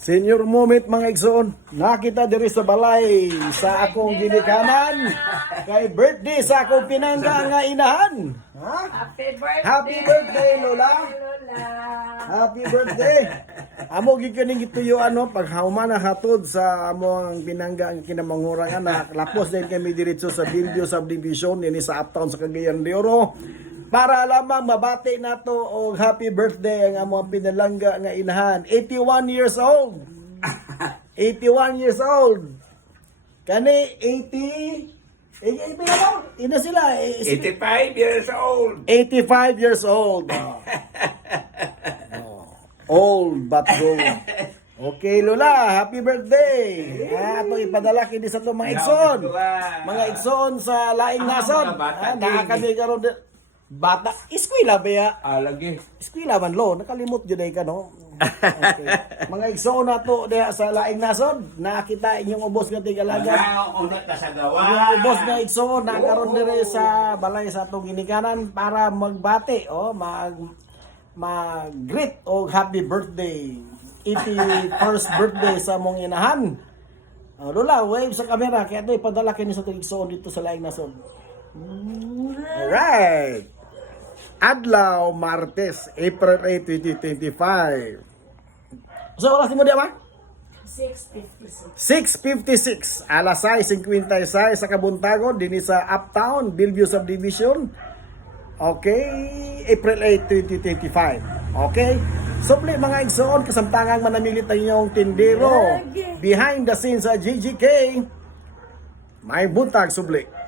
Senior moment mga igsoon. Nakita diri sa balay sa akong ginikanan. Kay birthday sa akong pinangga nga inahan. Ha? Happy birthday! Happy birthday, Lola! Lola! Happy birthday! Amo gikaning gituyo ano pag humana hatod sa among pinangga ang kinamangurang anak. Lapos din kami diretso sa Bilbio Subdivision dinhi sa Uptown sa Cagayan de Oro. Para lamang mabati nato og happy birthday ang among pinalangga nga inahan. 81 years old. 81 years old. Kani 80 ina sila 85 years old. 85 years old. Old but gold. Okay, Lola, happy birthday. Atong ipadala kini sa itong mga igsoon. Mga igsoon sa laing nason. Nakakami karon bata. Eskwela ba ya? Lagi. Eskwela man lo, nakalimot jud ay ka no. Okay. Mga igsoon nato diha sa laing nason, nakita inyong ubos nga tigalagan. Unat na sa gawa. Yung ubos nga igsoon nakaron dire sa balay sa atong ginikanan para magbati mag-greet o happy birthday. 81st birthday sa mong inahan. Lola, wave sa camera kaya ito ipadala kini sa igsoon dito sa laing nason. Alright. Adlaw Martes, April 8, 2025. So oras mo di ba? 6:56. 6:56. Alas 6:56 sa Kabuntagon dinhi sa Uptown Bellevue Subdivision. Okay, April 8, 2025. Okay? Supli mga igsoon kasamtangang manamilit ang inyong tindero. Behind the scenes sa GGK. May buntag supli.